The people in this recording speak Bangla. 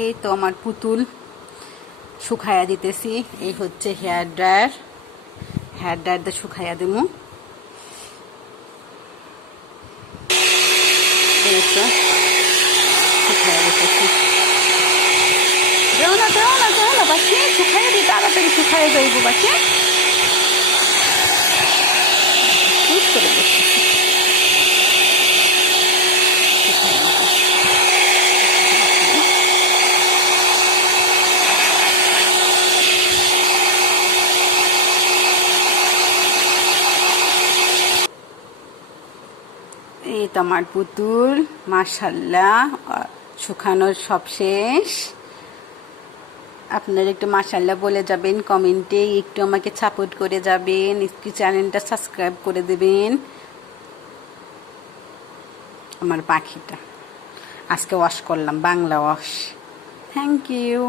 এই তো আমার পুতুল শুকাইয়া দিতেছি। এই হচ্ছে হেয়ার ড্রায়ার দিয়ে শুকাইয়া দেবো। এই তো শুকাইয়া দিতেছি। দেও না বাকি শুকাইয়া দিই, তাড়াতাড়ি শুকাইয়া যাইব বাকি। চুপ করে বসতেছি। এই তো আমার পুতুল, মাশাআল্লাহ শুকানোর সব শেষ। আপনারা একটু মাশাআল্লাহ বলে যাবেন কমেন্টে, একটু আমাকে সাপোর্ট করে যাবেন, একটু চ্যানেলটা সাবস্ক্রাইব করে দেবেন। আমার পাখিটা আজকে ওয়াশ করলাম, বাংলা ওয়াশ। Thank you.